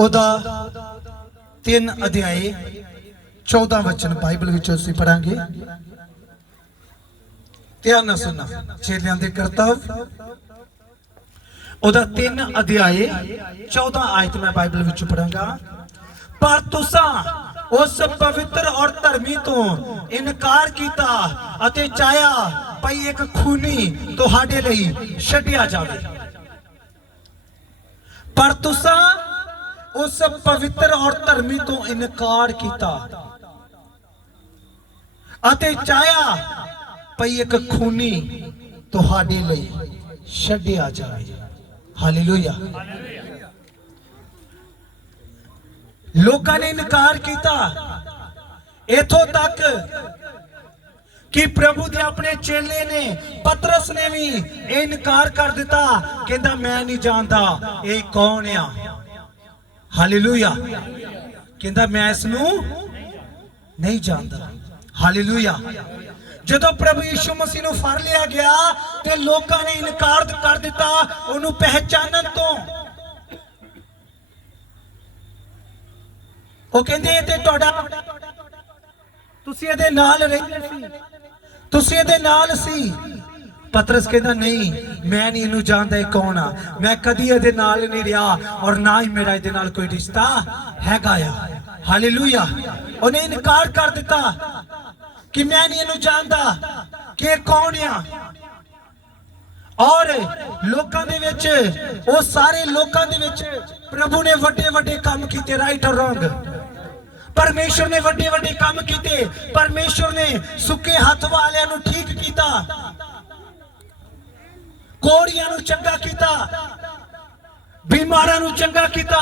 ਉਹਦਾ ਤਿੰਨ ਅਧਿਆਏ 14 ਵਚਨ ਬਾਈਬਲ ਵਿੱਚੋਂ ਅਸੀਂ ਪੜਾਂਗੇ ਧਿਆਨ ਨਾਲ ਸੁਣਨਾ, ਚੇਲਿਆਂ ਦੇ ਕਰਤੱਵ। ਉਹਦਾ ਤਿੰਨ ਅਧਿਆਏ 14 ਆਇਤ ਮੈਂ ਬਾਈਬਲ ਵਿੱਚੋਂ ਪੜਾਂਗਾ ਪਰ ਤੁਸਾਂ ਉਸ ਪਵਿੱਤਰ ਔਰ ਧਰਮੀ ਤੋਂ ਇਨਕਾਰ ਕੀਤਾ ਅਤੇ ਚਾਹਿਆ ਭਈ ਇੱਕ ਖੂਨੀ ਤੁਹਾਡੇ ਲਈ ਛੱਡਿਆ ਜਾਵੇ। ਪਰ ਤੁਸਾਂ ਉਸ ਪਵਿੱਤਰ ਔਰ ਧਰਮੀ ਤੋਂ ਇਨਕਾਰ ਕੀਤਾ। ਅਤੇ ਚਾਹਿਆ ਭਈ ਇੱਕ ਖੂਨੀ ਤੁਹਾਡੇ ਲਈ ਛੱਡਿਆ ਜਾਵੇ ਹਾਲੇਲੂਇਆ। ਲੋਕਾਂ ਨੇ ਇਨਕਾਰ ਕੀਤਾ। ਇਥੋਂ ਤੱਕ ਕਿ ਪ੍ਰਭੂ ਦੇ ਆਪਣੇ ਚੇਲੇ ਨੇ, ਪਤਰਸ ਨੇ ਵੀ ਇਹ ਇਨਕਾਰ ਕਰ ਦਿੱਤਾ। ਕਹਿੰਦਾ, ਮੈਂ ਨਹੀਂ ਜਾਣਦਾ ਇਹ ਕੌਣ ਆ? ਹਾਲੇਲੂਇਆ ਕਹਿੰਦਾ ਮੈਂ ਇਸ ਨੂੰ ਨਹੀਂ ਜਾਣਦਾ। ਹਾਲੇਲੂਇਆ ਜਦੋਂ ਪ੍ਰਭੂ ਯਿਸੂ ਮਸੀਹ ਨੂੰ ਫੜ ਲਿਆ ਗਿਆ ਤੇ ਲੋਕਾਂ ਨੇ ਇਨਕਾਰ ਕਰ ਦਿੱਤਾ, ਉਹਨੂੰ ਪਹਿਚਾਨਣ ਤੋਂ। ਉਹ ਕਹਿੰਦੇ, ਇਹ ਤੇ ਤੁਹਾਡਾ ਤੁਸੀਂ ਇਹਦੇ ਨਾਲ ਰਹਿੰਦੇ ਸੀ। ਤੁਸੀਂ ਇਹਦੇ ਨਾਲ ਸੀ। ਪਤਰਸ ਕਹਿੰਦਾ ਨਹੀਂ ਮੈਂ ਨਹੀਂ ਇਹਨੂੰ ਜਾਣਦਾ ਇਹ ਕੌਣ ਆ ਮੈਂ ਕਦੀ ਇਹਦੇ ਨਾਲ ਨਹੀਂ ਰਿਹਾ ਔਰ ਨਾ ਹੀ ਮੇਰਾ ਇਹਦੇ ਨਾਲ ਕੋਈ ਰਿਸ਼ਤਾ ਹੈਗਾ ਆ ਹਾਲੇਲੂਇਆ ਉਹਨੇ ਇਨਕਾਰ ਕਰ ਦਿੱਤਾ ਕਿ ਮੈਂ ਨਹੀਂ ਇਹਨੂੰ ਜਾਣਦਾ ਕਿ ਇਹ ਕੌਣ ਆ ਔਰ ਲੋਕਾਂ ਦੇ ਵਿੱਚ ਉਹ ਸਾਰੇ ਲੋਕਾਂ ਦੇ ਵਿੱਚ ਪ੍ਰਭੂ ਨੇ ਵੱਡੇ ਵੱਡੇ ਕੰਮ ਕੀਤੇ ਰਾਈਟ ਔਰ ਰੋਂਗ ਪਰਮੇਸ਼ਰ ਨੇ ਵੱਡੇ ਵੱਡੇ ਕੰਮ ਕੀਤੇ ਪਰਮੇਸ਼ਰ ਨੇ ਸੁੱਕੇ ਹੱਥ ਵਾਲਿਆਂ ਨੂੰ ਠੀਕ ਕੀਤਾ ਕੋੜੀਆਂ ਨੂੰ ਚੰਗਾ ਕੀਤਾ, ਬਿਮਾਰਾਂ ਨੂੰ ਚੰਗਾ ਕੀਤਾ,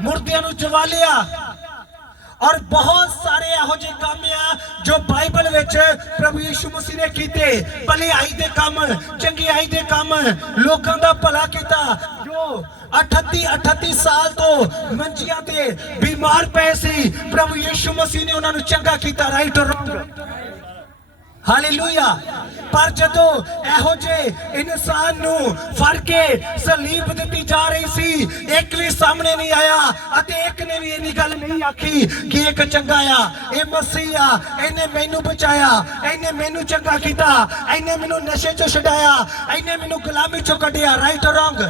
ਮੁਰਦਿਆਂ ਨੂੰ ਜਵਾਲਿਆ ਔਰ ਬਹੁਤ ਸਾਰੇ ਇਹੋ ਜਿਹੇ ਕੰਮ ਆ ਜੋ ਬਾਈਬਲ ਵਿੱਚ ਪ੍ਰਭੂ ਯਿਸੂ ਮਸੀਹ ਨੇ ਕੀਤੇ। ਭਲਾਈ ਦੇ ਕੰਮ, ਚੰਗਿਆਈ ਦੇ ਕੰਮ, ਲੋਕਾਂ ਦਾ ਭਲਾ ਕੀਤਾ, ਜੋ 38 38 ਸਾਲ ਤੋਂ ਮੰਜੀਆਂ ਤੇ ਬਿਮਾਰ ਪਏ ਸੀ। ਪ੍ਰਭੂ ਯਿਸੂ ਮਸੀਹ ਨੇ ਉਹਨਾਂ ਨੂੰ ਚੰਗਾ ਕੀਤਾ ਰਾਈਟ ਔਰ ਰੋਂਗ ਹਾਲੇਲੂਇਆ ਪਰ ਜਦੋਂ ਇਹੋ ਜਿਹੇ ਇਨਸਾਨ ਨੂੰ ਫੜ ਕੇ ਸਲੀਬ ਦਿੱਤੀ ਜਾ ਰਹੀ ਸੀ, ਇੱਕ ਵੀ ਸਾਹਮਣੇ ਨਹੀਂ ਆਇਆ ਅਤੇ ਇੱਕ ਨੇ ਵੀ ਇੰਨੀ ਗੱਲ ਨਹੀਂ ਆਖੀ ਕਿ ਇੱਕ ਚੰਗਾ ਆ, ਇਹ ਮਸੀਹ ਆ, ਇਹਨੇ ਮੈਨੂੰ ਬਚਾਇਆ, ਇਹਨੇ ਮੈਨੂੰ ਚੰਗਾ ਕੀਤਾ, ਇਹਨੇ ਮੈਨੂੰ ਨਸ਼ੇ ਚੋਂ ਛਡਾਇਆ, ਇਹਨੇ ਮੈਨੂੰ ਗੁਲਾਮੀ ਚੋਂ ਕੱਢਿਆ ਰਾਈਟ ਔਰ ਰੋਂਗ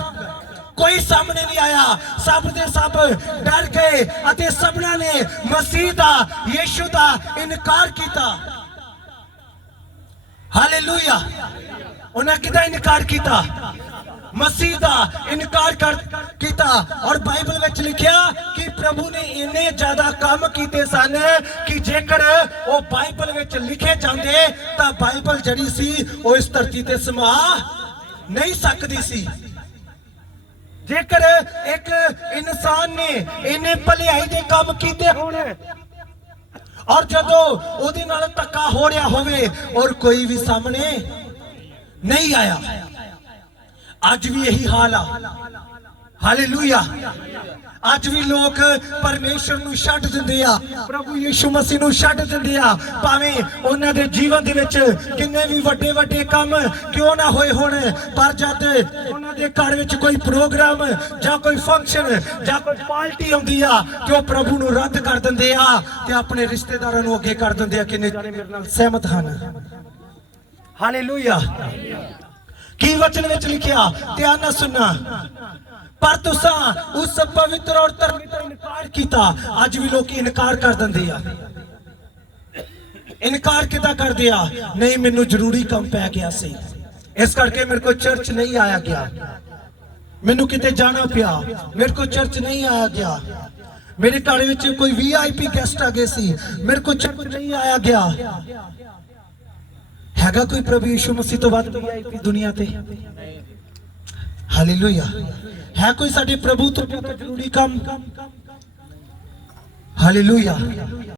ਕੋਈ ਸਾਹਮਣੇ ਨਹੀਂ ਆਇਆ। ਸਭ ਦੇ ਸਭ ਡਰ ਗਏ ਅਤੇ ਸਭਨਾਂ ਨੇ ਮਸੀਹ ਦਾ, ਯੀਸ਼ੂ ਦਾ ਇਨਕਾਰ ਕੀਤਾ। ਹਾਲੇਲੂਇਆ ਉਹਨਾਂ ਕਿਦਾਂ ਇਨਕਾਰ ਕੀਤਾ? ਮਸੀਹ ਦਾ ਇਨਕਾਰ ਕਰ ਕੀਤਾ ਔਰ ਬਾਈਬਲ ਵਿੱਚ ਲਿਖਿਆ ਕਿ ਪ੍ਰਭੂ ਨੇ ਇੰਨੇ ਜ਼ਿਆਦਾ ਕੰਮ ਕੀਤੇ ਸਨ ਕਿ ਜੇਕਰ ਉਹ ਬਾਈਬਲ ਵਿੱਚ ਲਿਖੇ ਜਾਂਦੇ ਤਾਂ ਬਾਈਬਲ ਜਿਹੜੀ ਸੀ, ਉਹ ਇਸ ਧਰਤੀ ਤੇ ਸਮਾ ਨਹੀਂ ਸਕਦੀ ਸੀ। ਜੇਕਰ ਇੱਕ ਇਨਸਾਨ ਨੇ ਇੰਨੇ ਭਲਾਈ ਦੇ ਕੰਮ ਕੀਤੇ ਹੋਣ ਔਰ ਜਦੋਂ ਉਹਦੇ ਨਾਲ ਧੱਕਾ ਹੋ ਰਿਹਾ ਹੋਵੇ ਔਰ ਕੋਈ ਵੀ ਸਾਹਮਣੇ ਨਹੀਂ ਆਇਆ, ਅੱਜ ਵੀ ਇਹੀ ਹਾਲ ਆ। ਹਾਲੇਲੂਇਆ। ਅੱਜ ਵੀ ਲੋਕ ਪਰਮੇਸ਼ਰ ਨੂੰ ਛੱਡ ਦਿੰਦੇ ਆ। ਪ੍ਰਭੂ ਯਿਸੂ ਮਸੀਹ ਨੂੰ ਛੱਡ ਦਿੰਦੇ ਆ। ਭਾਵੇਂ ਉਹਨਾਂ ਦੇ ਜੀਵਨ ਦੇ ਵਿੱਚ ਕਿੰਨੇ ਵੀ ਵੱਡੇ ਵੱਡੇ ਕੰਮ ਕਿਉਂ ਨਾ ਹੋਏ ਹੋਣ, ਪਰ ਜਦ ਉਹਨਾਂ ਦੇ ਘਰ ਵਿੱਚ ਕੋਈ ਪ੍ਰੋਗਰਾਮ ਜਾਂ ਕੋਈ ਫੰਕਸ਼ਨ ਜਾਂ ਕੋਈ ਪਾਰਟੀ ਆਉਂਦੀ ਆ, ਤੇ ਉਹ ਪ੍ਰਭੂ ਨੂੰ ਰੱਦ ਕਰ ਦਿੰਦੇ ਆ ਤੇ ਆਪਣੇ ਰਿਸ਼ਤੇਦਾਰਾਂ ਨੂੰ ਅੱਗੇ ਕਰ ਦਿੰਦੇ ਆ। ਕਿੰਨੇ ਜਾਣੇ ਮੇਰੇ ਨਾਲ ਸਹਿਮਤ ਹਨ। ਹਾਲੇਲੂਇਆ। ਕੀ ਵਚਨ ਵਿੱਚ ਲਿਖਿਆ? ਧਿਆਨ ਨਾਲ ਸੁਣਨਾ। ਪਰ ਤੁਸੀਂ ਉਸ ਪਵਿੱਤਰ ਔਰ ਧਰਮੀ ਤੋਂ ਇਨਕਾਰ ਕੀਤਾ। ਅੱਜ ਵੀ ਲੋਕੀ ਇਨਕਾਰ ਕਰ ਦਿੰਦੇ ਆ। ਇਨਕਾਰ ਕਿਦਾਂ ਕਰਦੇ ਆ? ਨਹੀਂ, ਮੈਨੂੰ ਜ਼ਰੂਰੀ ਕੰਮ ਪੈ ਗਿਆ ਸੀ। ਇਸ ਕਰਕੇ ਮੇਰੇ ਕੋਲ ਚਰਚ ਨਹੀਂ ਆਇਆ ਗਿਆ। ਮੈਨੂੰ ਕਿਤੇ ਜਾਣਾ ਪਿਆ। ਮੇਰੇ ਕੋਲ ਚਰਚ ਨਹੀਂ ਆਇਆ ਗਿਆ। ਮੇਰੇ ਘਰ ਵਿੱਚ ਕੋਈ ਵੀਆਈਪੀ ਗੈਸਟ ਆ ਗਏ ਸੀ। ਮੇਰੇ ਕੋਲ ਚਰਚ ਨਹੀਂ ਆਇਆ ਗਿਆ। ਹੈਗਾ ਕੋਈ ਪ੍ਰਭੂ ਯਿਸੂ ਮਸੀਹ ਤੋਂ ਵੱਧ ਵੀਆਈਪੀ ਦੁਨੀਆ ਤੇ? ਹਾਲੇਲੂਇਆ ਹੈ ਕੋਈ ਸਾਡੇ ਪ੍ਰਭੂ ਤੋਂ ਜ਼ਿਆਦਾ ਜ਼ਰੂਰੀ ਕੰਮ? ਹਾਲੇਲੂਇਆ